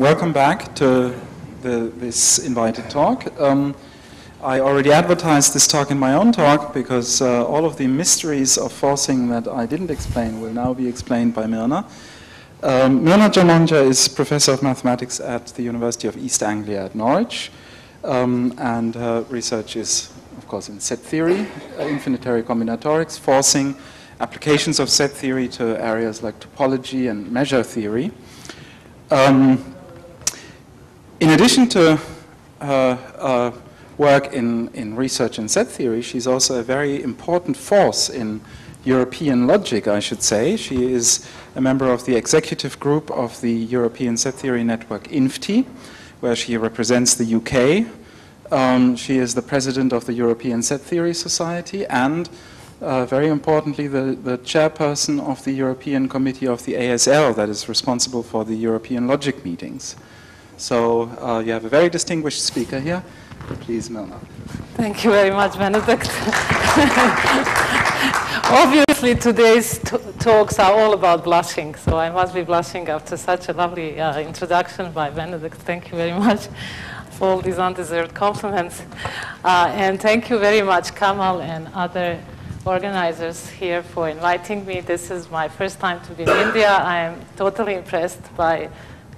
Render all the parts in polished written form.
Welcome back to this invited talk. I already advertised this talk in my own talk because all of the mysteries of forcing that I didn't explain will now be explained by Mirna. Mirna Džamonja is professor of mathematics at the University of East Anglia at Norwich, and her research is, of course, in set theory, infinitary combinatorics, forcing applications of set theory to areas like topology and measure theory. In addition to her work in research in set theory, she's also a very important force in European logic, I should say. She is a member of the executive group of the European Set Theory Network, INFTI, where she represents the UK. She is the president of the European Set Theory Society and, very importantly, the chairperson of the European Committee of the ASL that is responsible for the European logic meetings. So you have a very distinguished speaker here. Please, Mirna. Thank you very much, Benedict. Obviously, today's talks are all about blushing, so I must be blushing after such a lovely introduction by Benedict. Thank you very much for all these undeserved compliments. And thank you very much, Kamal and other organizers here for inviting me. This is my first time to be in India. I am totally impressed by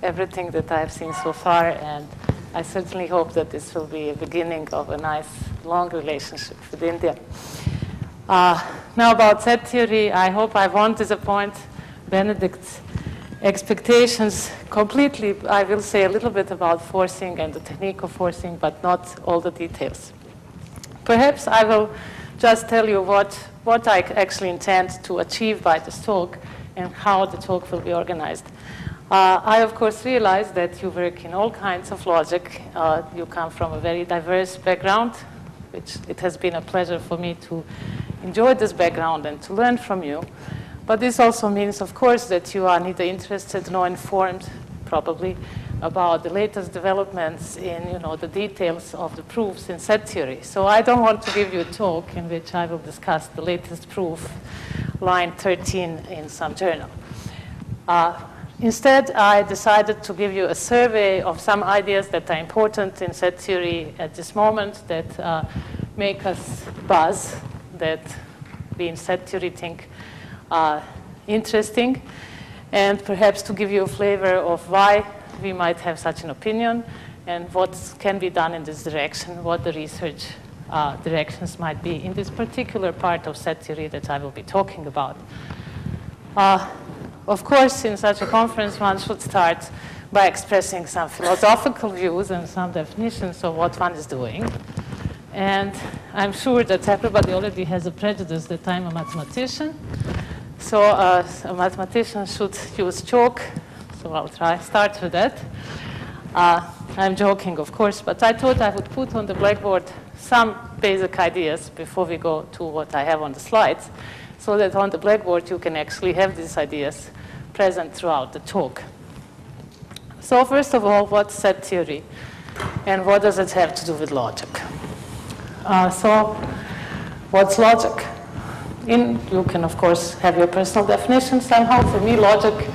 everything that I've seen so far, and I certainly hope that this will be a beginning of a nice, long relationship with India. Now about set theory, I hope I won't disappoint Benedict's expectations completely. I will say a little bit about forcing and the technique of forcing, but not all the details. Perhaps I will just tell you what I actually intend to achieve by this talk and how the talk will be organized. I, of course, realize that you work in all kinds of logic. You come from a very diverse background, which it has been a pleasure for me to enjoy this background and to learn from you. But this also means, of course, that you are neither interested nor informed, probably, about the latest developments in the details of the proofs in set theory. So I don't want to give you a talk in which I will discuss the latest proof, line 13 in some journal. Instead, I decided to give you a survey of some ideas that are important in set theory at this moment that make us buzz, that we in set theory think are interesting, and perhaps to give you a flavor of why we might have such an opinion and what can be done in this direction, what the research directions might be in this particular part of set theory that I will be talking about. Of course, in such a conference, one should start by expressing some philosophical views and some definitions of what one is doing. And I'm sure that everybody already has a prejudice that I'm a mathematician. So a mathematician should use chalk. So I'll start with that. I'm joking, of course, but I thought I would put on the blackboard some basic ideas before we go to what I have on the slides, so that on the blackboard you can actually have these ideas present throughout the talk. So first of all, what's set theory? And what does it have to do with logic? So what's logic? You can, of course, have your personal definition somehow. For me, logic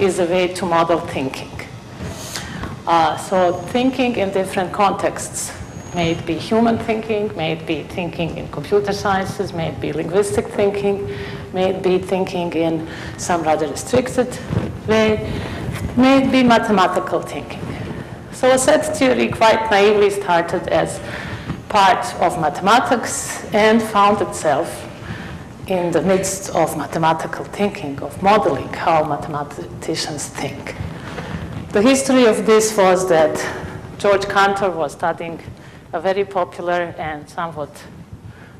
is a way to model thinking. So thinking in different contexts. May it be human thinking, may it be thinking in computer sciences, may it be linguistic thinking, may it be thinking in some rather restricted way, may it be mathematical thinking. So set theory quite naively started as part of mathematics and found itself in the midst of mathematical thinking, of modeling how mathematicians think. The history of this was that George Cantor was studying a very popular and somewhat,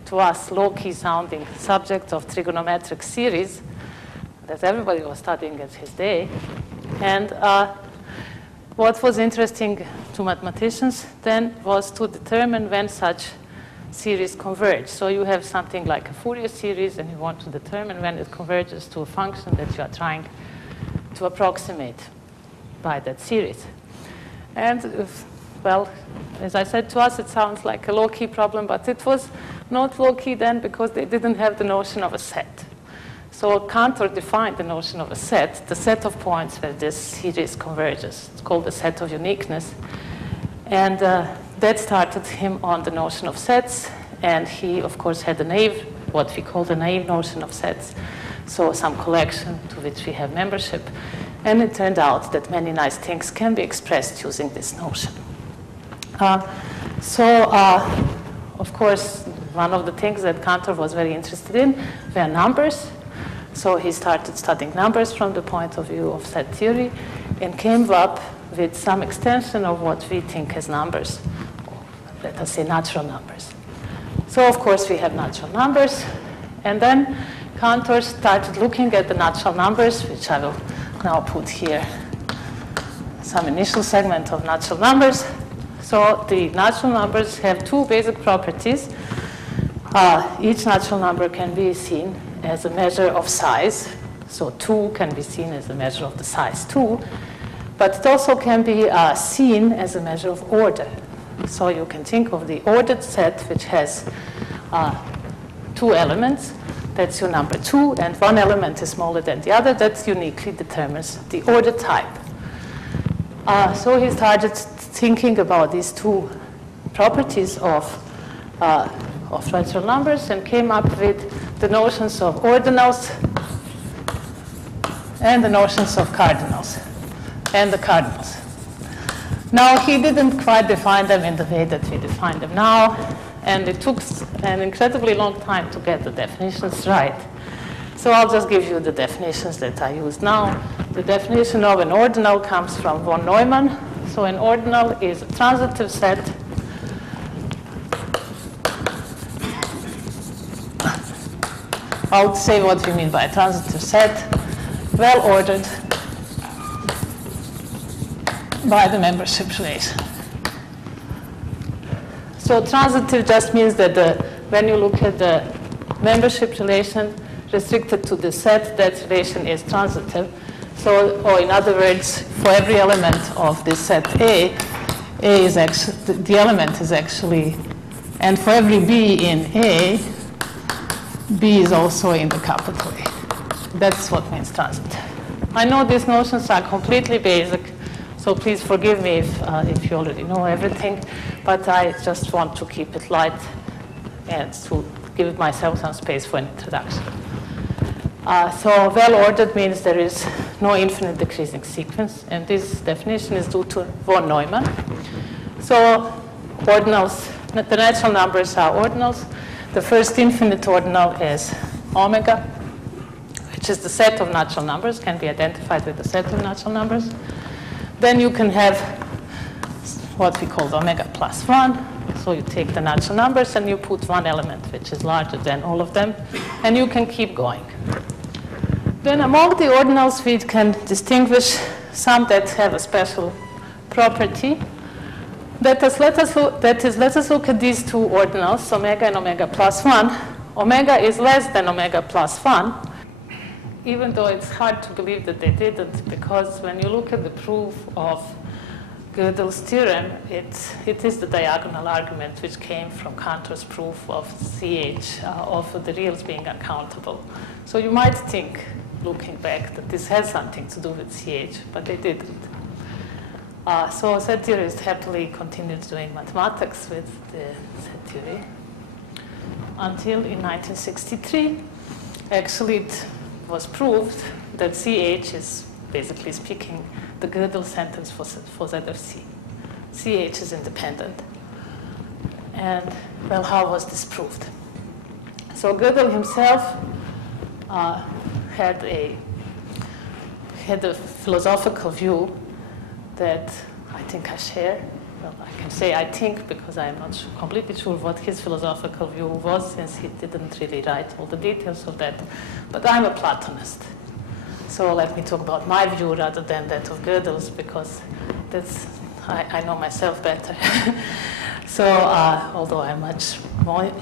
to us, low-key sounding subject of trigonometric series that everybody was studying at his day. And what was interesting to mathematicians then was to determine when such series converge. So you have something like a Fourier series, and you want to determine when it converges to a function that you are trying to approximate by that series. And well, as I said, to us it sounds like a low-key problem, but it was not low-key then because they didn't have the notion of a set. So Cantor defined the notion of a set, the set of points where this series converges. It's called the set of uniqueness. And that started him on the notion of sets. And he, of course, had a naive, what we call the naive notion of sets. So some collection to which we have membership. And it turned out that many nice things can be expressed using this notion. Of course, one of the things that Cantor was very interested in were numbers. So he started studying numbers from the point of view of set theory and came up with some extension of what we think as numbers, or let us say natural numbers. So of course we have natural numbers, and then Cantor started looking at the natural numbers, which I will now put here, some initial segment of natural numbers. So the natural numbers have two basic properties. Each natural number can be seen as a measure of size. So 2 can be seen as a measure of the size 2. But it also can be seen as a measure of order. So you can think of the ordered set, which has 2 elements. That's your number 2. And one element is smaller than the other. That uniquely determines the order type. So he started thinking about these 2 properties of natural numbers and came up with the notions of ordinals and the notions of cardinals and the cardinals. Now, he didn't quite define them in the way that we define them now, and it took an incredibly long time to get the definitions right. So I'll just give you the definitions that I use now. The definition of an ordinal comes from von Neumann. So an ordinal is a transitive set I'll say what we mean by a transitive set, well ordered by the membership relation. So transitive just means that when you look at the membership relation restricted to the set, that relation is transitive. So, or in other words, for every element of this set A is actually, the element is actually, and for every B in A, B is also in the capital A. That's what means transitive. I know these notions are completely basic, so please forgive me if you already know everything, but I just want to keep it light and to give myself some space for an introduction. So well-ordered means there is no infinite decreasing sequence, and this definition is due to von Neumann. So ordinals, the natural numbers are ordinals. The first infinite ordinal is omega, which is the set of natural numbers, can be identified with the set of natural numbers. Then you can have what we call omega plus 1. So you take the natural numbers and you put one element which is larger than all of them, and you can keep going. Then among the ordinals, we can distinguish some that have a special property. Let us look at these 2 ordinals, omega and omega plus 1. Omega is less than omega plus 1, even though it's hard to believe that they didn't, because when you look at the proof of Gödel's theorem, it is the diagonal argument which came from Cantor's proof of CH, of the reals being uncountable. So you might think, looking back, that this has something to do with CH, but they didn't. So set theorists happily continued doing mathematics with the set theory until in 1963, actually it was proved that CH is, basically speaking, the Gödel sentence for Z of C. CH is independent. And, well, how was this proved? So Gödel himself had a philosophical view that I think I share. Well, I can say I think because I'm not completely sure what his philosophical view was, since he didn't really write all the details of that. But I'm a Platonist. So let me talk about my view rather than that of Gödel's, because that's, I know myself better. So, although I'm much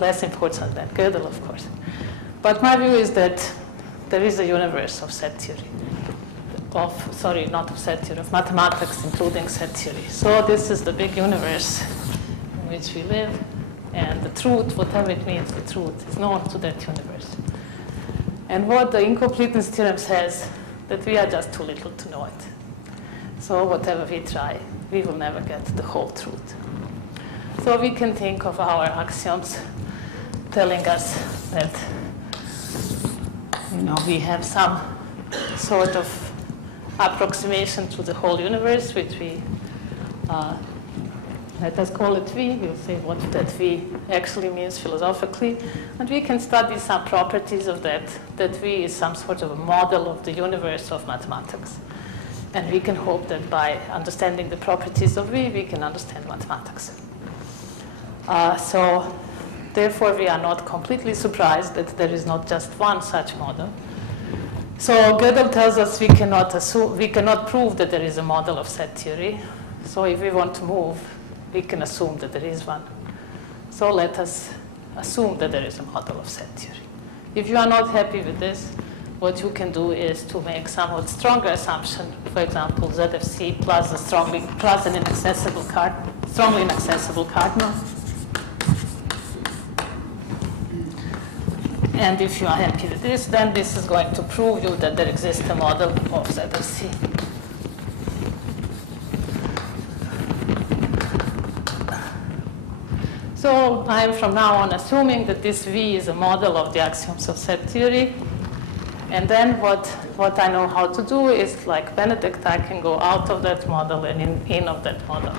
less important than Gödel, of course. But my view is that there is a universe of set theory. Of mathematics, including set theory. So this is the big universe in which we live, and the truth, whatever it means, the truth is known to that universe. And what the incompleteness theorem says, that we are just too little to know it. So whatever we try, we will never get the whole truth. So we can think of our axioms telling us that, we have some sort of approximation to the whole universe, which we, let us call it V. We'll say what that V actually means philosophically. And we can study some properties of that. That V is some sort of a model of the universe of mathematics. And we can hope that by understanding the properties of V, we can understand mathematics. So therefore, we are not completely surprised that there is not just one such model. So Gödel tells us we cannot prove that there is a model of set theory. So if we want to move, we can assume that there is one. So let us assume that there is a model of set theory. If you are not happy with this, what you can do is to make somewhat stronger assumption. For example, ZFC plus an inaccessible strongly inaccessible cardinal. And if you are happy with this, then this is going to prove you that there exists a model of ZFC. So I'm from now on assuming that this V is a model of the axioms of set theory. And then what I know how to do is, like Benedict, I can go out of that model and in of that model.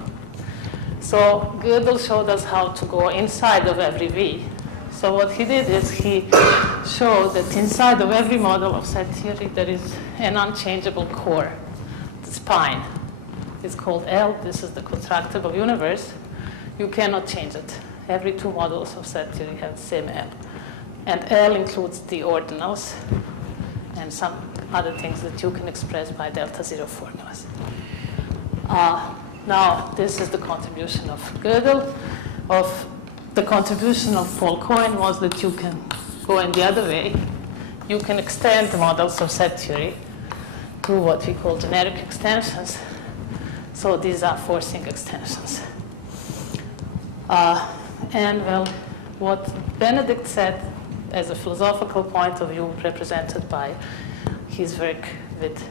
So Gödel showed us how to go inside of every V. So what he did is he showed that inside of every model of set theory, there is an unchangeable core, the spine. It's called L. This is the constructible universe. You cannot change it. Every two models of set theory have the same L. And L includes the ordinals and some other things that you can express by delta zero formulas. Now, this is the contribution of Gödel. The contribution of Paul Cohen was that you can go in the other way. You can extend the models of set theory to what we call generic extensions. So these are forcing extensions. And well, what Benedict said as a philosophical point of view represented by his work with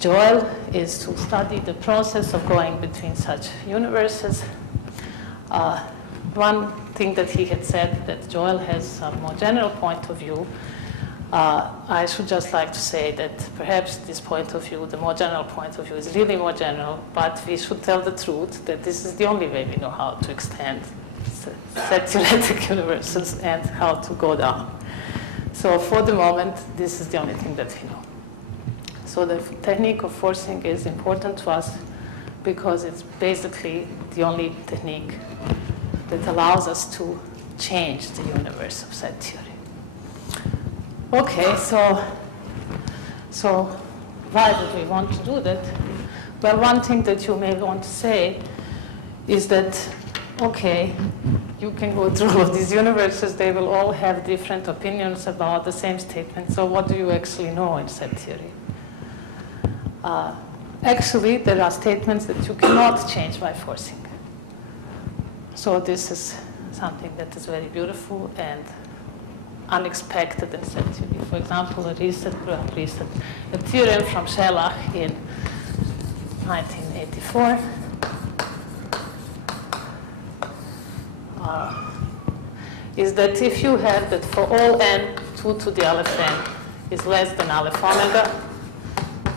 Joel is to study the process of going between such universes. One thing that he had said, that Joel has a more general point of view. I should just like to say that perhaps this point of view, the more general point of view, is really more general, but we should tell the truth that this is the only way we know how to extend set theoretic universes and how to go down. So for the moment, this is the only thing that we know. So the technique of forcing is important to us because it's basically the only technique that allows us to change the universe of set theory. Okay, so why would we want to do that? Well, one thing that you may want to say is that, okay, you can go through all of these universes, they will all have different opinions about the same statement. So what do you actually know in set theory? Actually, there are statements that you cannot change by forcing. So this is something that is very beautiful and unexpected in set theory. For example, a theorem from Schelach in 1984 is that if you have that for all n, 2 to the aleph n is less than aleph omega,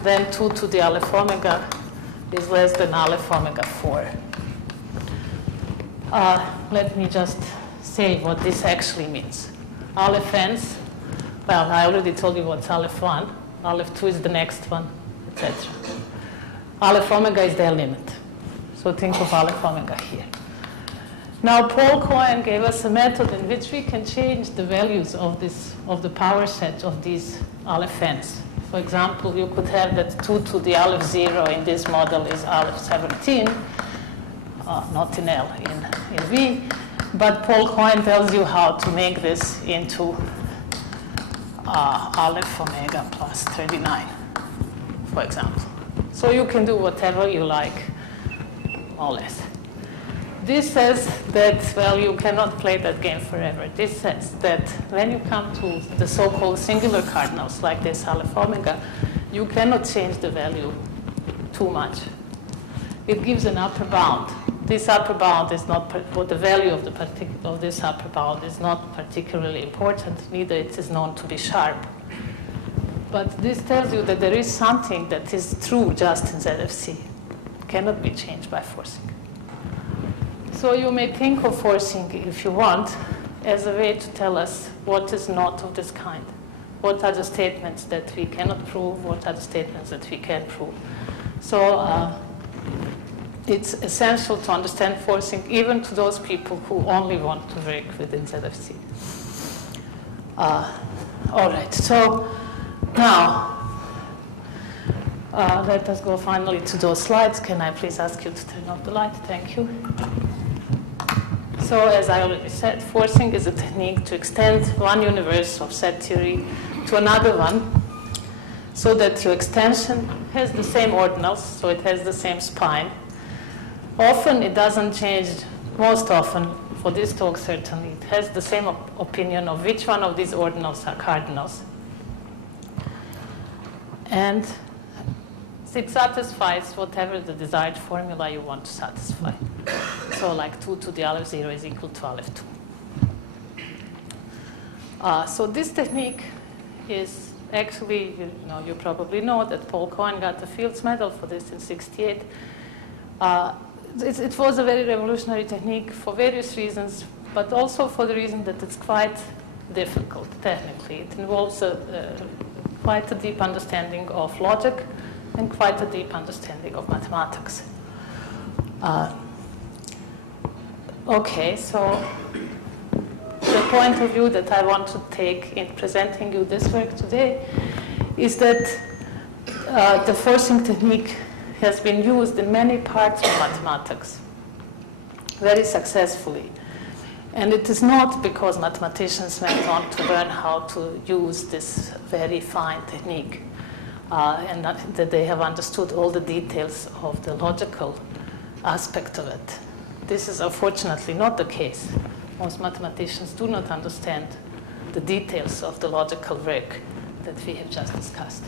then 2 to the aleph omega is less than aleph omega 4. Let me just say what this actually means. Aleph n's, well, I already told you what's aleph 1. Aleph 2 is the next one, etc. Aleph omega is their limit. So think of aleph omega here. Now, Paul Cohen gave us a method in which we can change the values of the power set of these aleph n's. For example, you could have that 2 to the aleph 0 in this model is aleph 17, not in L, in V. But Paul Cohen tells you how to make this into aleph omega plus 39, for example. So you can do whatever you like, more or less. this says that, well, you cannot play that game forever. This says that when you come to the so-called singular cardinals, like this Aleph Omega, you cannot change the value too much. It gives an upper bound. This upper bound is not, or the value of this upper bound is not particularly important, neither it is known to be sharp. But this tells you that there is something that is true just in ZFC. It cannot be changed by forcing. So you may think of forcing, if you want, as a way to tell us what is not of this kind. What are the statements that we cannot prove? What are the statements that we can prove? So it's essential to understand forcing, even to those people who only want to work within ZFC. All right, so now let us go finally to those slides. Can I please ask you to turn off the light? Thank you. So as I already said, forcing is a technique to extend one universe of set theory to another one so that your extension has the same ordinals, so it has the same spine. Often it doesn't change, most often, for this talk certainly, it has the same opinion of which one of these ordinals are cardinals. And it satisfies whatever the desired formula you want to satisfy. So like 2 to the Aleph 0 is equal to Aleph 2. So this technique is actually, you probably know that Paul Cohen got the Fields Medal for this in '68. It was a very revolutionary technique for various reasons, but also for the reason that it's quite difficult technically. It involves quite a deep understanding of logic and quite a deep understanding of mathematics. Okay, so the point of view that I want to take in presenting you this work today is that the forcing technique has been used in many parts of mathematics very successfully. And it is not because mathematicians went on to learn how to use this very fine technique and that they have understood all the details of the logical aspect of it. This is unfortunately not the case. Most mathematicians do not understand the details of the logical work that we have just discussed.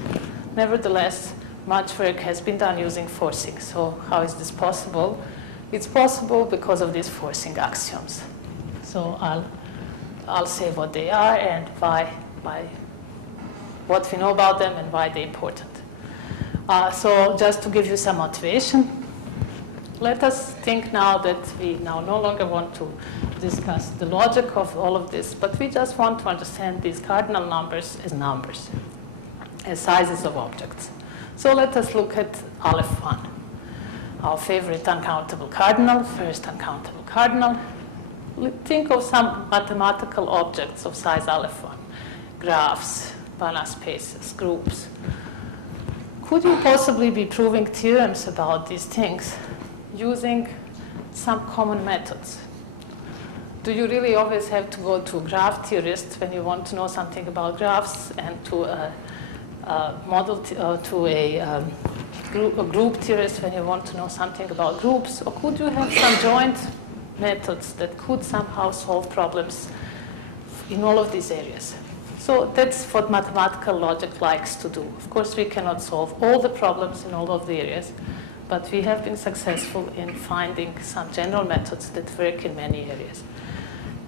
Nevertheless, much work has been done using forcing. So how is this possible? It's possible because of these forcing axioms. So I'll say what they are and why what we know about them and why they're important. So just to give you some motivation, let us think now that we now no longer want to discuss the logic of all of this, but we just want to understand these cardinal numbers, as sizes of objects. So let us look at Aleph 1, our favorite uncountable cardinal, first uncountable cardinal. Think of some mathematical objects of size Aleph 1, graphs, Banach spaces, groups. Could you possibly be proving theorems about these things using some common methods? Do you really always have to go to a graph theorist when you want to know something about graphs, and to a group theorist when you want to know something about groups? Or could you have some joint methods that could somehow solve problems in all of these areas? So that's what mathematical logic likes to do. Of course, we cannot solve all the problems in all of the areas, but we have been successful in finding some general methods that work in many areas.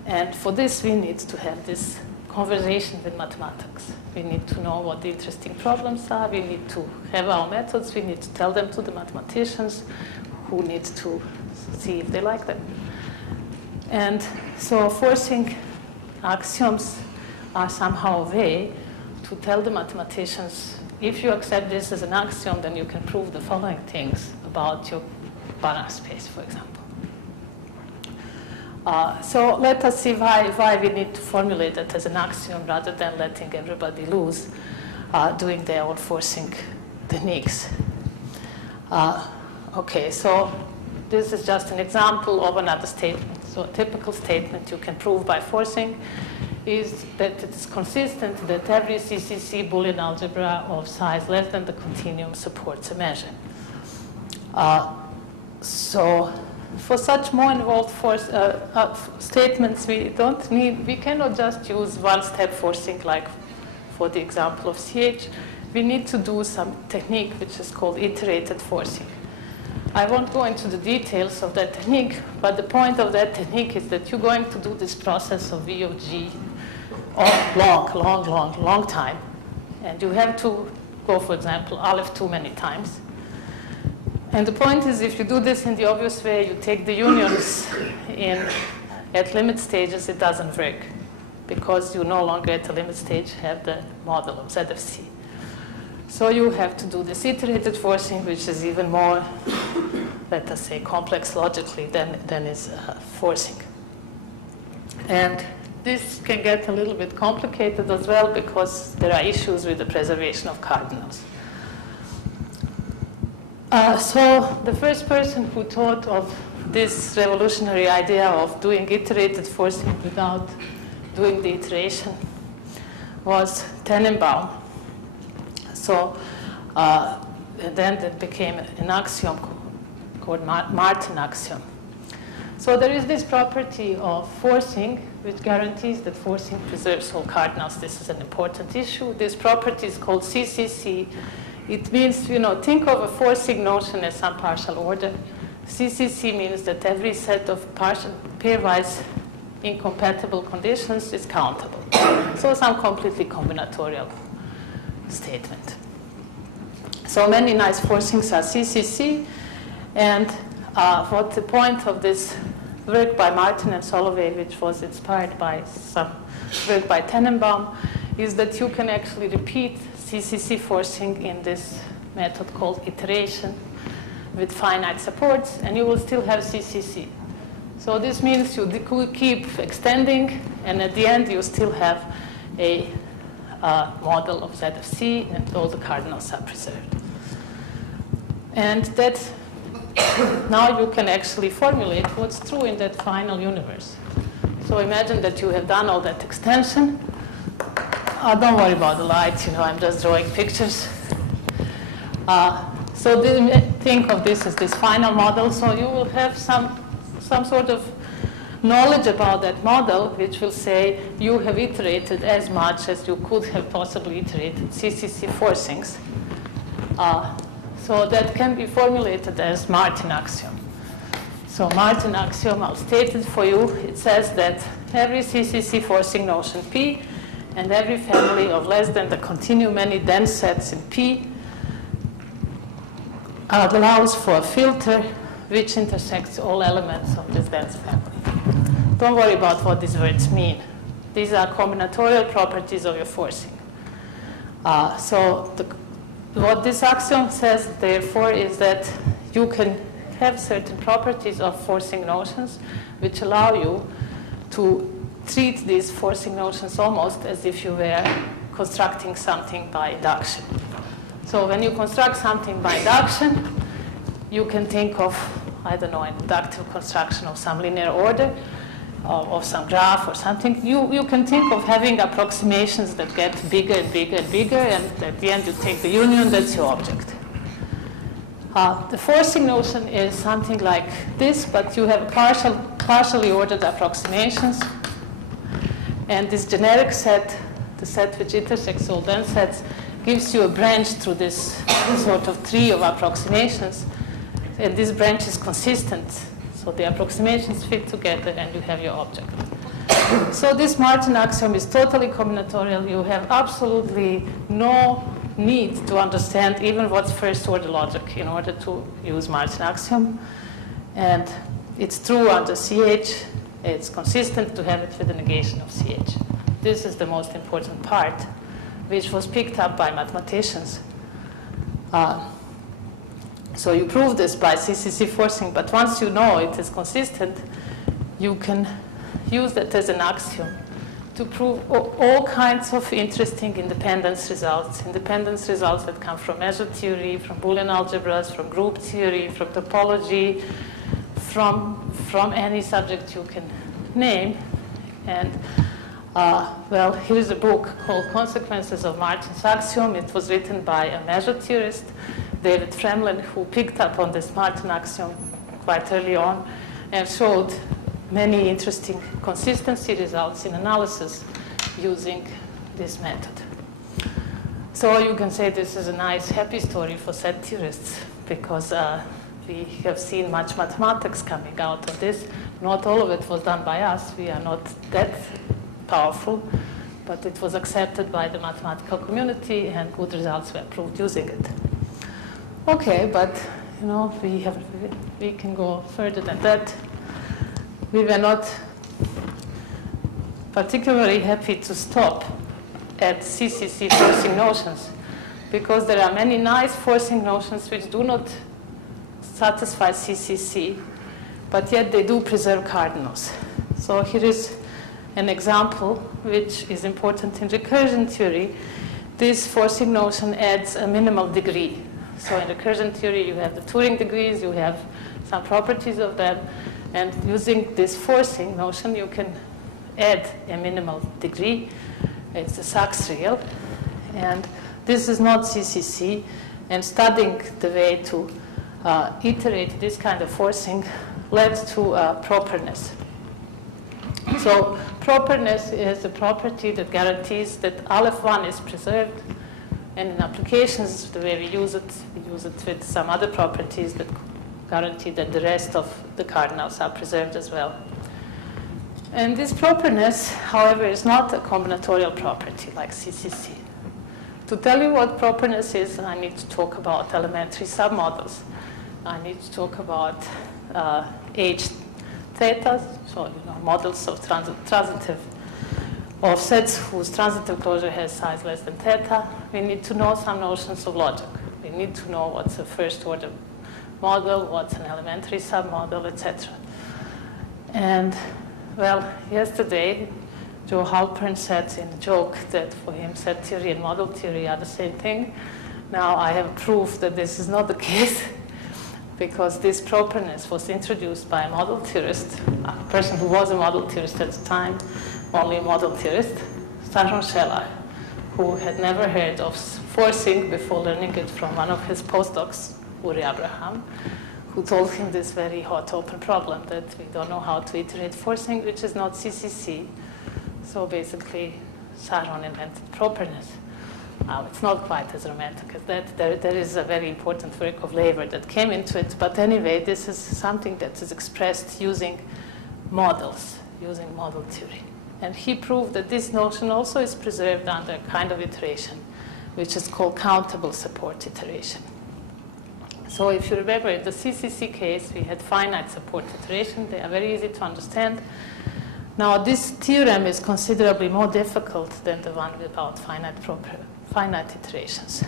And for this, we need to have this conversation with mathematics. We need to know what the interesting problems are. We need to have our methods. We need to tell them to the mathematicians, who need to see if they like them. And so forcing axioms are somehow a way to tell the mathematicians, if you accept this as an axiom, then you can prove the following things about your Banach space, for example. So let us see why we need to formulate it as an axiom rather than letting everybody loose doing their own forcing techniques. Okay, so this is just an example of another statement. So a typical statement you can prove by forcing is that it is consistent that every CCC Boolean algebra of size less than the continuum supports a measure. So for such more involved statements, we cannot just use one-step forcing like for the example of CH. We need to do some technique which is called iterated forcing. I won't go into the details of that technique, but the point of that technique is that you're going to do this process of V of G long time. And you have to go, for example, Aleph too many times. And the point is, if you do this in the obvious way, you take the unions at limit stages, it doesn't work, because you no longer at the limit stage have the model of Z of C. So you have to do this iterated forcing, which is even more, let us say, complex logically than is forcing. And this can get a little bit complicated as well, because there are issues with the preservation of cardinals. So the first person who thought of this revolutionary idea of doing iterated forcing without doing the iteration was Tenenbaum. So then it became an axiom called Martin axiom. So there is this property of forcing, which guarantees that forcing preserves whole cardinals. This is an important issue. This property is called CCC. It means, think of a forcing notion as some partial order. CCC means that every set of pairwise incompatible conditions is countable. So some completely combinatorial statement. So many nice forcings are CCC. And what the point of this work by Martin and Solovey, which was inspired by some work by Tenenbaum, is that you can actually repeat CCC forcing in this method called iteration with finite supports, and you will still have CCC. So this means you keep extending, and at the end you still have a model of Z of C, and all the cardinals are preserved. And that now you can actually formulate what's true in that final universe. So imagine that you have done all that extension. Don't worry about the light, I'm just drawing pictures. So think of this as this final model. So you will have some sort of knowledge about that model, which will say you have iterated as much as you could have possibly iterated CCC forcings. So that can be formulated as Martin axiom. So Martin axiom, I'll state it for you. It says that every CCC forcing notion P and every family of less than the continuum many dense sets in P allows for a filter which intersects all elements of this dense family. Don't worry about what these words mean. These are combinatorial properties of your forcing. What this axiom says, therefore, is that you can have certain properties of forcing notions which allow you to treat these forcing notions almost as if you were constructing something by induction. So when you construct something by induction, you can think of, an inductive construction of some linear order, of some graph or something. You can think of having approximations that get bigger and bigger and bigger, and at the end you take the union, that's your object. The forcing notion is something like this, but you have partially ordered approximations. And this generic set, the set which intersects all dense sets, gives you a branch through this sort of tree of approximations. And this branch is consistent. So the approximations fit together, and you have your object. So this Martin axiom is totally combinatorial. You have absolutely no need to understand even what's first-order logic in order to use Martin axiom. And it's true under CH. It's consistent to have it with the negation of CH. This is the most important part, which was picked up by mathematicians. So you prove this by CCC forcing, but once you know it is consistent, you can use that as an axiom to prove all kinds of interesting independence results that come from measure theory, from Boolean algebras, from group theory, from topology, from any subject you can name. And well, here's a book called Consequences of Martin's Axiom. It was written by a measure theorist, David Fremlin, who picked up on this Martin axiom quite early on and showed many interesting consistency results in analysis using this method. So you can say this is a nice, happy story for set theorists because we have seen much mathematics coming out of this. Not all of it was done by us. We are not that powerful, but it was accepted by the mathematical community and good results were proved using it. Okay, but you know, we can go further than that. We were not particularly happy to stop at CCC forcing notions because there are many nice forcing notions which do not satisfy CCC, but yet they do preserve cardinals. So here is an example which is important in recursion theory. This forcing notion adds a minimal degree. So in recursion theory, you have the Turing degrees, you have some properties of them, and using this forcing notion, you can add a minimal degree. It's a Sachs real, and this is not CCC, and studying the way to iterate this kind of forcing led to properness. So properness is a property that guarantees that Aleph 1 is preserved, and in applications, the way we use it with some other properties that guarantee that the rest of the cardinals are preserved as well. And this properness, however, is not a combinatorial property like CCC. To tell you what properness is, I need to talk about elementary submodels. I need to talk about H theta, so models of transitive offsets whose transitive closure has size less than theta. We need to know some notions of logic. We need to know what's a first order model, what's an elementary submodel, etc. And well, yesterday, Joe Halpern said in a joke that for him set theory and model theory are the same thing. Now I have proof that this is not the case because this properness was introduced by a model theorist, a person who was a model theorist at the time, only a model theorist, Staron Shelah, who had never heard of forcing before learning it from one of his postdocs, Uri Abraham, who told him this very hot open problem that we don't know how to iterate forcing, which is not CCC. So basically, Saron invented properness. Now, it's not quite as romantic as that. There is a very important work of Lever that came into it. But anyway, this is something that is expressed using models, using model theory. And he proved that this notion also is preserved under a kind of iteration, which is called countable support iteration. So if you remember, in the CCC case, we had finite support iteration. They are very easy to understand. Now, this theorem is considerably more difficult than the one without finite iterations.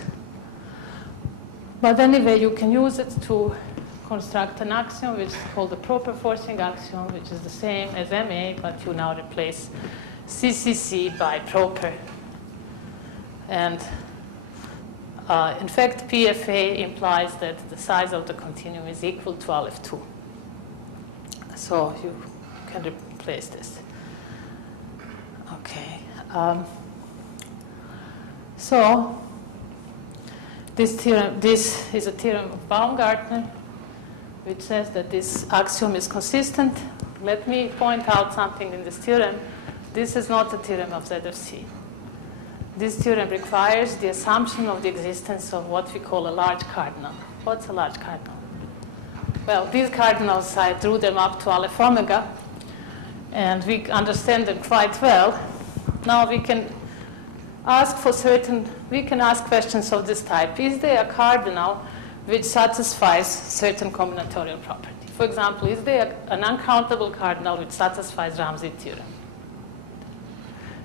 But anyway, you can use it to construct an axiom, which is called the proper forcing axiom, which is the same as MA, but you now replace CCC by proper. And in fact, PFA implies that the size of the continuum is equal to Aleph 2. So you can replace this. Okay. So this is a theorem of Baumgartner, which says that this axiom is consistent. Let me point out something in this theorem. This is not a theorem of ZFC. This theorem requires the assumption of the existence of what we call a large cardinal. What's a large cardinal? Well, these cardinals, I drew them up to Aleph omega, and we understand them quite well. Now we can ask questions of this type. Is there a cardinal which satisfies certain combinatorial property? For example, is there an uncountable cardinal which satisfies Ramsey theorem?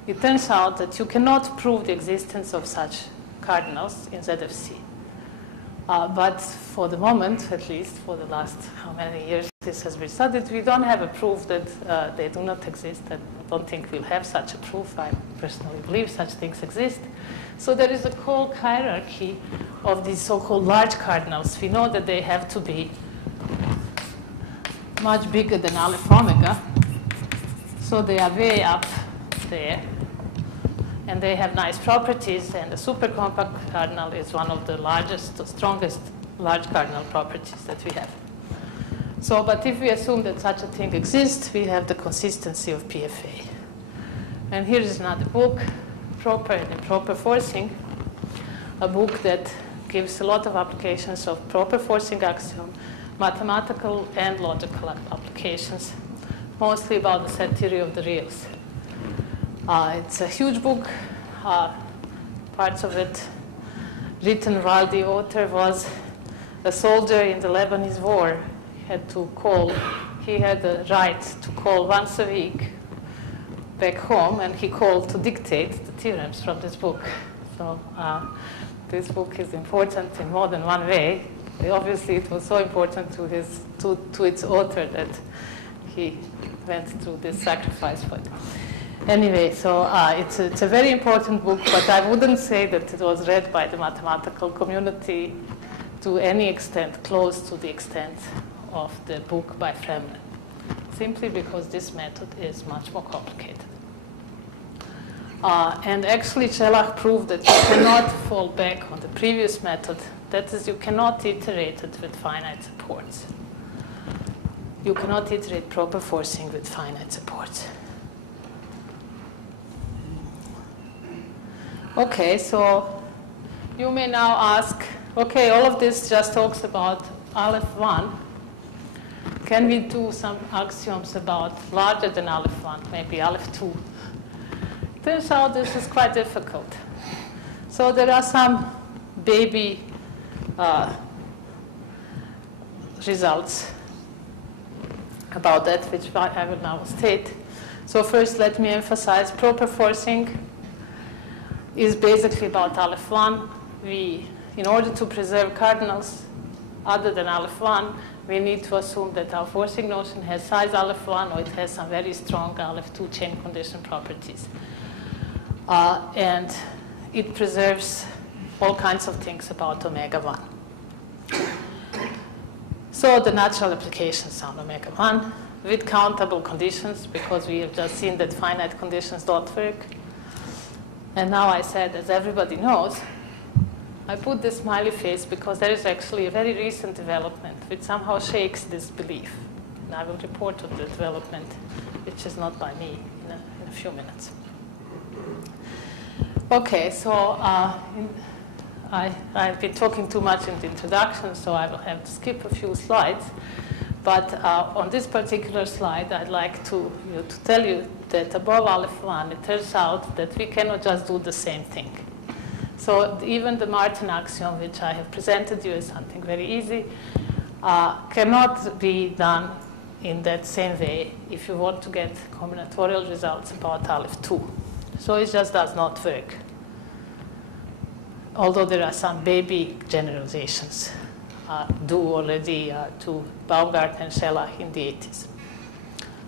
It turns out that you cannot prove the existence of such cardinals in ZFC. But for the moment, at least for the last how many years this has been studied, we don't have a proof that they do not exist. And I don't think we'll have such a proof. I personally believe such things exist. So there is a cold hierarchy of these so-called large cardinals. We know that they have to be much bigger than Aleph omega. So they are way up there. And they have nice properties, and the supercompact cardinal is one of the largest, the strongest large cardinal properties that we have. So, but if we assume that such a thing exists, we have the consistency of PFA. And here is another book, Proper and Improper Forcing, a book that gives a lot of applications of proper forcing axiom, mathematical and logical applications, mostly about the set theory of the reals. It's a huge book, parts of it written while the author was a soldier in the Lebanese war. He had the right to call once a week back home, and he called to dictate the theorems from this book. So this book is important in more than one way. Obviously, it was so important to its author that he went through this sacrifice for it. Anyway, so it's a very important book, but I wouldn't say that it was read by the mathematical community to any extent close to the extent of the book by Fremner, simply because this method is much more complicated. And actually, Čelah proved that you cannot fall back on the previous method. That is, you cannot iterate it with finite supports. You cannot iterate proper forcing with finite supports. Okay, so you may now ask, okay, all of this just talks about Aleph 1. Can we do some axioms about larger than Aleph 1, maybe Aleph 2? Turns out this is quite difficult. So there are some baby results about that, which I will now state. So first, let me emphasize proper forcing is basically about Aleph 1. In order to preserve cardinals other than Aleph 1, we need to assume that our forcing notion has size Aleph 1, or it has some very strong Aleph 2 chain condition properties. And it preserves all kinds of things about omega 1. So the natural applications on omega 1 with countable conditions, because we have just seen that finite conditions don't work. And now I said, as everybody knows, I put this smiley face because there is actually a very recent development which somehow shakes this belief. And I will report on the development, which is not by me, in a few minutes. Okay, so I've been talking too much in the introduction, so I will have to skip a few slides. But on this particular slide, I'd like to tell you that above Aleph 1, it turns out that we cannot just do the same thing. So even the Martin axiom, which I have presented you as something very easy, cannot be done in that same way if you want to get combinatorial results about Aleph 2. So it just does not work, although there are some baby generalizations due already to Baumgartner and Čelah in the 80s.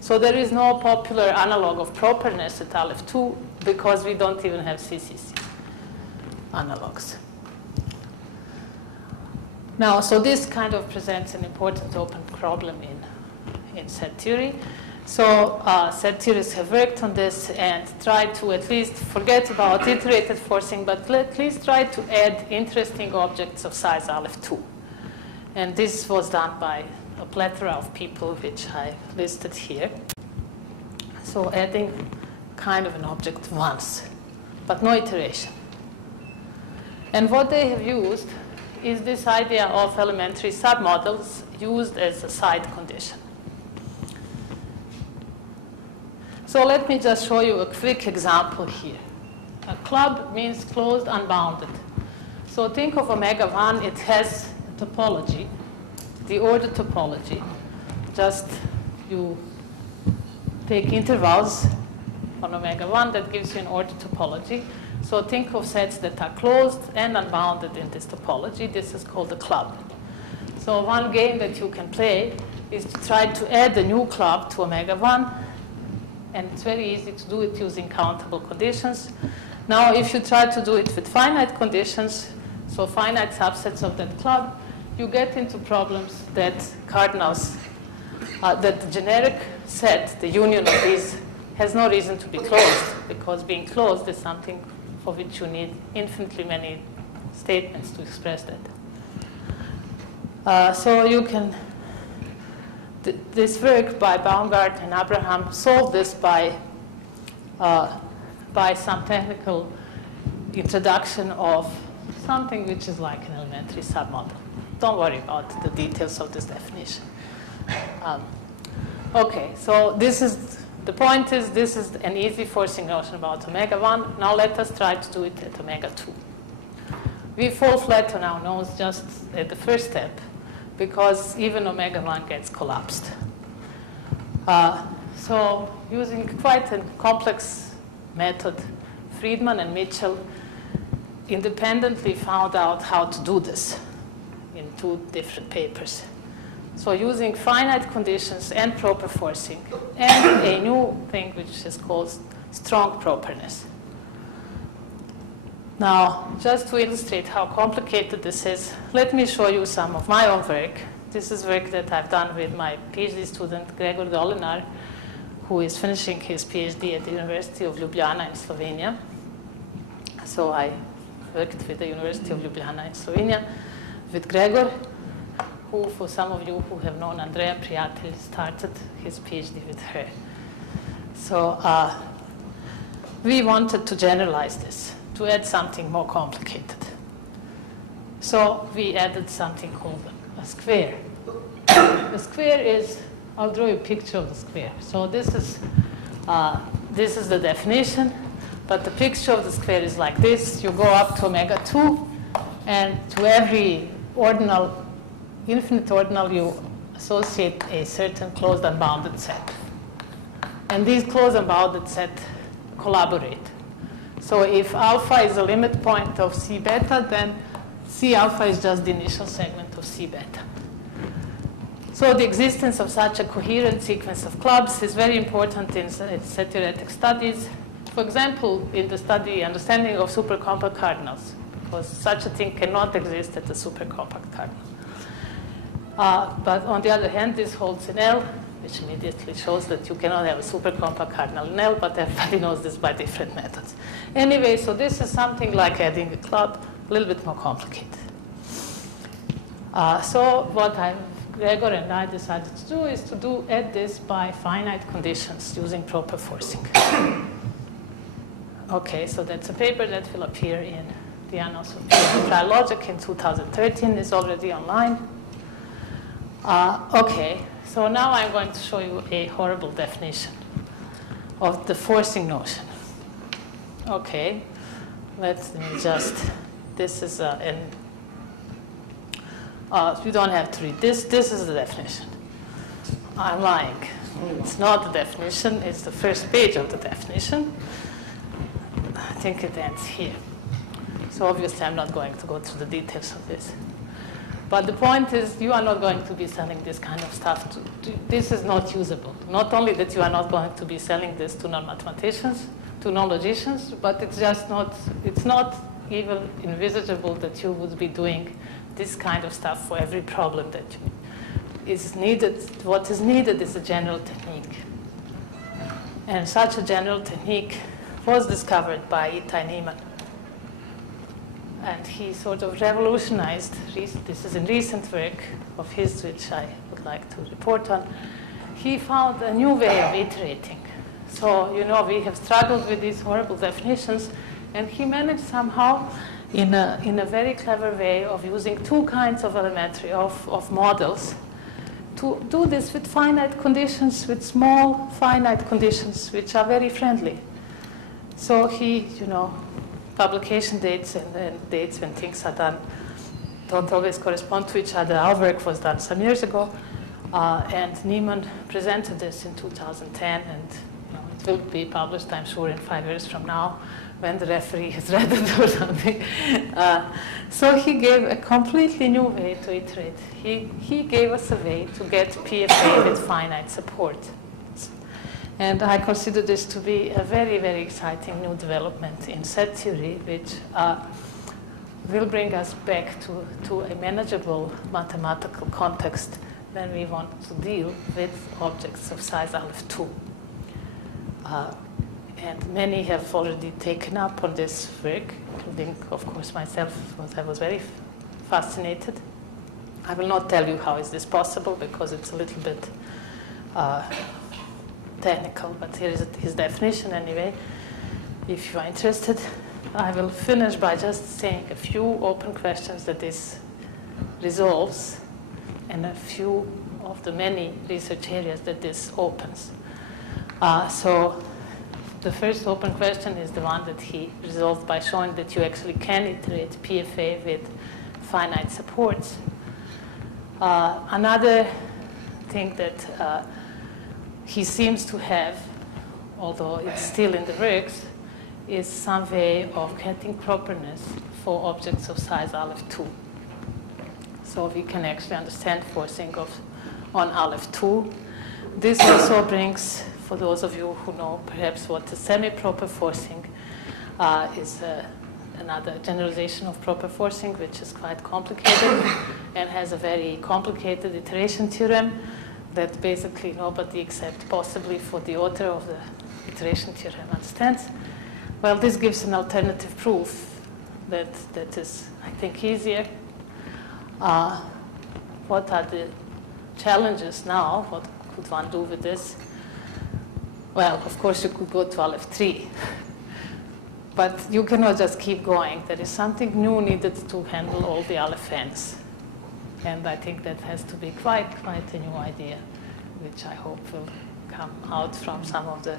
So there is no popular analog of properness at Aleph 2 because we don't even have CCC analogs. Now, so this kind of presents an important open problem in set theory. So set theorists have worked on this and tried to at least forget about iterated forcing, but at least try to add interesting objects of size Aleph 2. And this was done by a plethora of people, which I listed here. So adding kind of an object once, but no iteration. And what they have used is this idea of elementary submodels used as a side condition. So let me just show you a quick example here. A club means closed, unbounded. So think of omega 1. It has a topology, the order topology. Just you take intervals on omega 1 that gives you an order topology. So think of sets that are closed and unbounded in this topology. This is called a club. So one game that you can play is to try to add a new club to omega 1. And it's very easy to do it using countable conditions. Now, if you try to do it with finite conditions, so finite subsets of that club, you get into problems that cardinals, that the generic set, the union of these, has no reason to be closed, because being closed is something for which you need infinitely many statements to express that. So you can this work by Baumgart and Abraham solved this by some technical introduction of something which is like an elementary submodel. Don't worry about the details of this definition. Okay, so the point is this is an easy forcing notion about omega 1. Now let us try to do it at omega 2. We fall flat on our nose just at the first step because even omega 1 gets collapsed. So using quite a complex method, Friedman and Mitchell independently found out how to do this in 2 different papers. So using finite conditions and proper forcing and a new thing which is called strong properness. Now, just to illustrate how complicated this is, let me show you some of my own work. This is work that I've done with my PhD student, Gregor Dolinar, who is finishing his PhD at the University of Ljubljana in Slovenia. So I worked with the University of Ljubljana in Slovenia with Gregor, who, for some of you who have known Andrea Prijatelj, started his PhD with her. So we wanted to generalize this, to add something more complicated. So we added something called a square. The square is, I'll draw you a picture of the square. So this is the definition, but the picture of the square is like this. You go up to omega 2, and to every ordinal, infinite ordinal, you associate a certain closed unbounded set. And these closed unbounded set collaborate. So if alpha is a limit point of C beta, then C alpha is just the initial segment of C beta. So the existence of such a coherent sequence of clubs is very important in set theoretic studies. For example, in the study understanding of supercompact cardinals, because such a thing cannot exist at a supercompact cardinal. But on the other hand, this holds in L, which immediately shows that you cannot have a supercompact cardinal in L, but everybody knows this by different methods. Anyway, so this is something like adding a club, a little bit more complicated. So what Gregor and I decided to do is to add this by finite conditions using proper forcing. Okay, so that's a paper that will appear in the Annals of Trial Logic in 2013. It's already online. Okay, so now I'm going to show you a horrible definition of the forcing notion. Okay, let me just, this is you don't have to read this. This is the definition. I'm lying. It's not the definition. It's the first page of the definition. I think it ends here. So obviously, I'm not going to go through the details of this. But the point is, you are not going to be selling this kind of stuff. This is not usable. Not only that you are not going to be selling this to non-mathematicians, to non-logicians, but it's just not, it's not even envisageable that you would be doing this kind of stuff for every problem that is needed. What is needed is a general technique. And such a general technique was discovered by Itai Niemann. And he sort of revolutionized, this is in recent work of his, which I would like to report on. He found a new way of iterating. So, you know, we have struggled with these horrible definitions, and he managed somehow, in a very clever way of using 2 kinds of elementary, of models, to do this with finite conditions, with small finite conditions, which are very friendly. So he, you know, publication dates and dates when things are done don't always correspond to each other. Our work was done some years ago, and Niemann presented this in 2010, and you know, it will be published, I'm sure, in 5 years from now, when the referee has read it or something. So he gave a completely new way to iterate. He gave us a way to get PFA with finite support. And I consider this to be a very, very exciting new development in set theory, which will bring us back to a manageable mathematical context when we want to deal with objects of size Aleph 2. And many have already taken up on this work, including, of course, myself, because I was very fascinated. I will not tell you how is this possible because it's a little bit technical, but here is his definition anyway, if you are interested. I will finish by just saying a few open questions that this resolves and a few of the many research areas that this opens. So the first open question is the one that he resolved by showing that you actually can iterate PFA with finite supports. Another thing that he seems to have, although it's still in the works, is some way of getting properness for objects of size Aleph-2. So we can actually understand forcing on Aleph-2. This also brings, for those of you who know perhaps what a semi-proper forcing is, another generalization of proper forcing, which is quite complicated and has a very complicated iteration theorem that basically nobody except possibly for the author of the iteration theorem understands. Well, this gives an alternative proof that is, I think, easier. What are the challenges now? What could one do with this? Well, of course, you could go to Aleph-3. But you cannot just keep going. There is something new needed to handle all the Aleph-Ns. And I think that has to be quite a new idea, which I hope will come out from some of the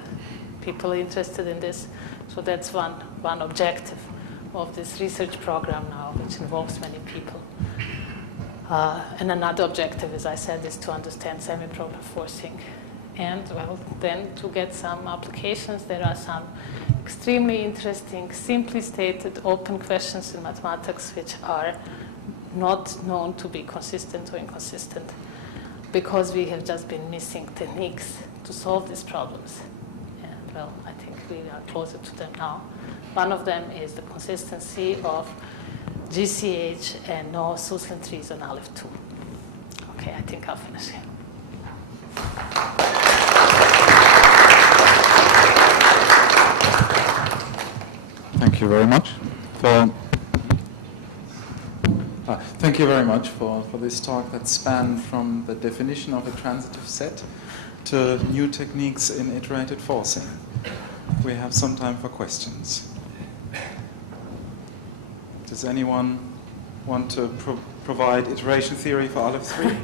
people interested in this. So that's one objective of this research program now, which involves many people. And another objective, as I said, is to understand semi-proper forcing. And, well, then to get some applications, there are some extremely interesting, simply stated, open questions in mathematics which are not known to be consistent or inconsistent because we have just been missing techniques to solve these problems. And, well, I think we are closer to them now. One of them is the consistency of GCH and no Suslin trees on Aleph-2. Okay, I think I'll finish here. Thank you very much thank you very much for this talk that spanned from the definition of a transitive set to new techniques in iterated forcing. We have some time for questions. Does anyone want to provide iteration theory for Aleph-3?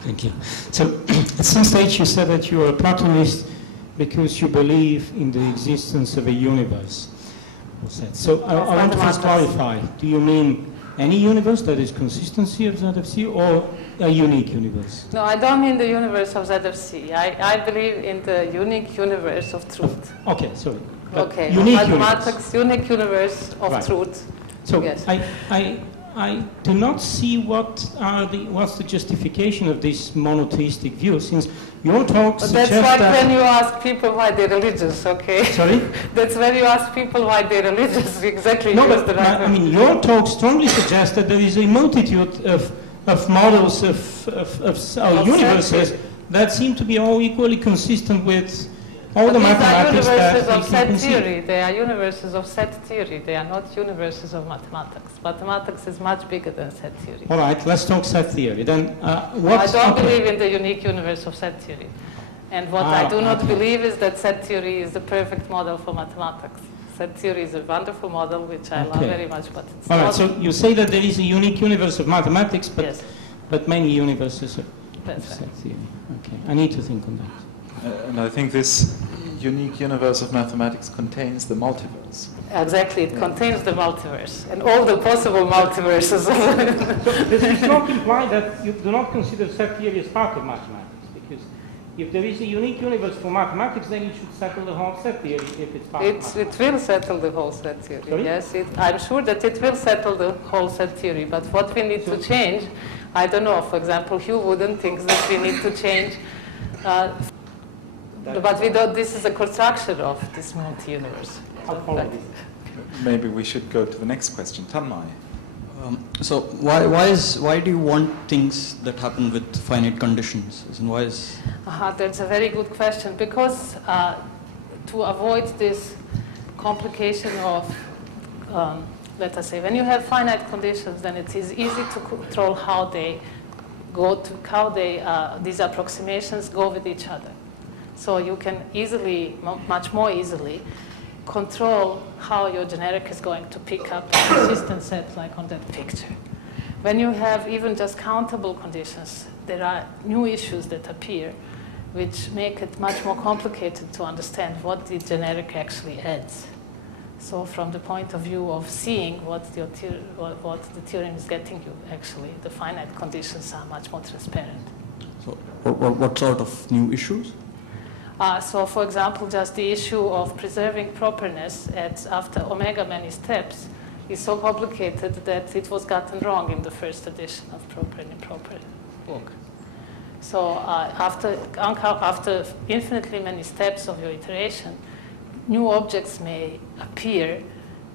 Thank you. So at some stage you said that you are a Platonist because you believe in the existence of a universe. So I want to first clarify, do you mean any universe that is consistency of ZFC or a unique universe? No, I don't mean the universe of ZFC. I believe in the unique universe of truth. Okay, sorry. Okay, unique mathematics, unique universe of truth. So yes. I do not see what's the justification of this monotheistic view, since your talk suggests that's like when you ask people why they're religious, okay? Sorry? That's when you ask people why they're religious, exactly. No, but I mean, your talk strongly suggests that there is a multitude of models of our universes that seem to be all equally consistent with all the mathematics that these are universes of set conceive. theory. They are universes of set theory. They are not universes of mathematics. Mathematics is much bigger than set theory. All right, let's talk set theory. Then, I don't believe in the unique universe of set theory. And what I do not believe is that set theory is the perfect model for mathematics. Set theory is a wonderful model, which I love very much, but it's all not. right, so you say that there is a unique universe of mathematics, but, yes. but many universes of That's set right. theory. Okay, I need to think on that. And I think this unique universe of mathematics contains the multiverse. Exactly, it contains the multiverse and all the possible multiverses. So does this talk imply that you do not consider set theory as part of mathematics? Because if there is a unique universe for mathematics, then it should settle the whole set theory if it's part of mathematics. It will settle the whole set theory. Sorry? Yes, I'm sure that it will settle the whole set theory. But what we need to change, I don't know. For example, Hugh Wooden thinks that we need to change. But we don't. This is a construction of this multi-universe. Maybe we should go to the next question. Tanmay. So why do you want things that happen with finite conditions? And why is? That's a very good question. Because to avoid this complication of let us say, when you have finite conditions, then it is easy to control how they go to, how they, these approximations go with each other. So you can easily, much more easily, control how your generic is going to pick up a consistent set like on that picture. When you have even just countable conditions, there are new issues that appear which make it much more complicated to understand what the generic actually adds. So from the point of view of seeing what the theorem is getting you, actually, the finite conditions are much more transparent. So what sort of new issues? So for example, just the issue of preserving properness after omega many steps is so complicated that it was gotten wrong in the first edition of Proper book. So after infinitely many steps of your iteration, new objects may appear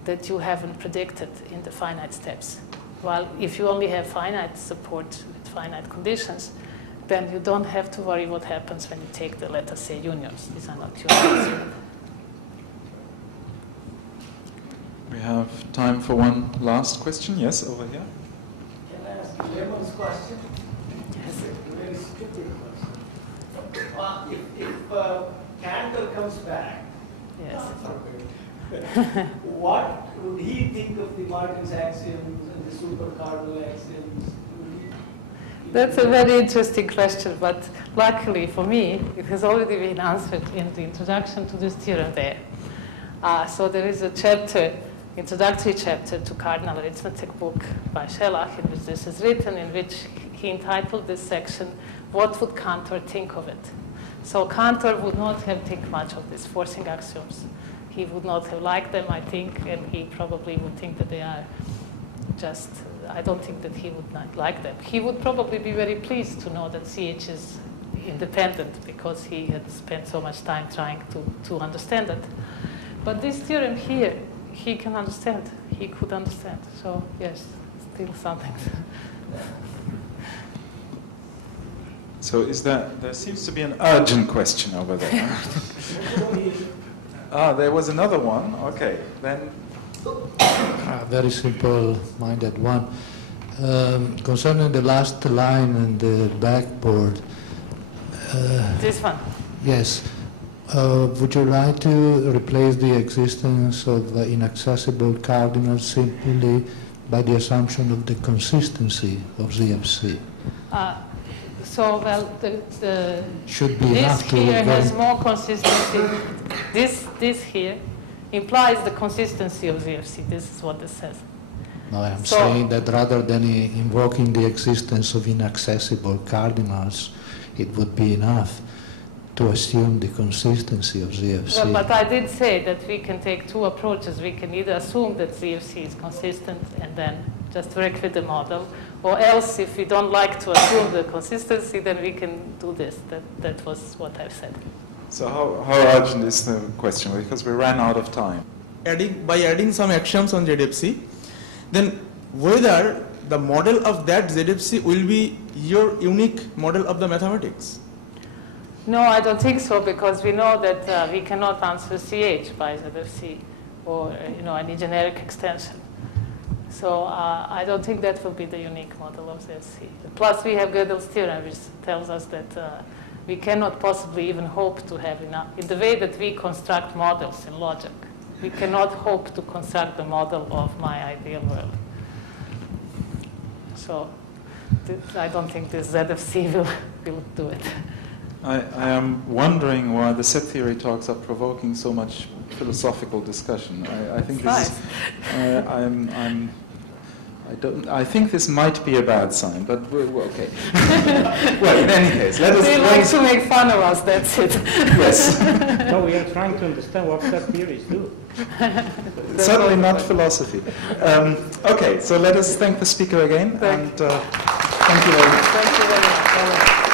that you haven't predicted in the finite steps. While if you only have finite support with finite conditions, then you don't have to worry what happens when you take the, let us say, unions. These are not unions. We have time for one last question. Yes, over here. Can I ask Lemon's question? Yes. A very stupid question. If Cantor comes back, Yes. what would he think of the Martin's axioms and the supercardinal axioms? That's a very interesting question, but luckily for me, it has already been answered in the introduction to this theorem there. So there is a chapter, introductory chapter to cardinal arithmetic book by Schellach, in which this is written, in which he entitled this section, "What would Cantor think of it?" So Cantor would not have think much of these forcing axioms. He would not have liked them, I think, and he probably would think that they are just, I don't think that he would not like them. He would probably be very pleased to know that CH is independent because he had spent so much time trying to understand it. But this theorem here, he can understand. He could understand. So yes, still something. So there seems to be an urgent question over there. There was another one. Okay, then. A very simple-minded one. Concerning the last line in the backboard. This one. Yes. Would you like to replace the existence of inaccessible cardinals simply by the assumption of the consistency of ZFC? So, well, should be this enough to here has more consistency. This here implies the consistency of ZFC. This is what this says. No, I'm saying that rather than invoking the existence of inaccessible cardinals, it would be enough to assume the consistency of ZFC. Well, but I did say that we can take two approaches. We can either assume that ZFC is consistent and then just work with the model, or else if we don't like to assume the consistency, then we can do this. That was what I've said. So how urgent is the question? Because we ran out of time. By adding some axioms on ZFC, then whether the model of that ZFC will be your unique model of the mathematics? No, I don't think so, because we know that we cannot answer CH by ZFC or any generic extension. So I don't think that will be the unique model of ZFC. Plus, we have Gödel's theorem, which tells us that we cannot possibly even hope to have enough. In the way that we construct models in logic, we cannot hope to construct the model of my ideal world. So I don't think this ZFC will do it. I am wondering why the set theory talks are provoking so much philosophical discussion. I think this is, I think this might be a bad sign, but we're okay. Well, in any case, let us. They like to make fun of us. That's it. Yes. No, we are trying to understand what set theories do. Certainly not philosophy. Okay, so let us thank the speaker again, and thank you very much. Thank you very much.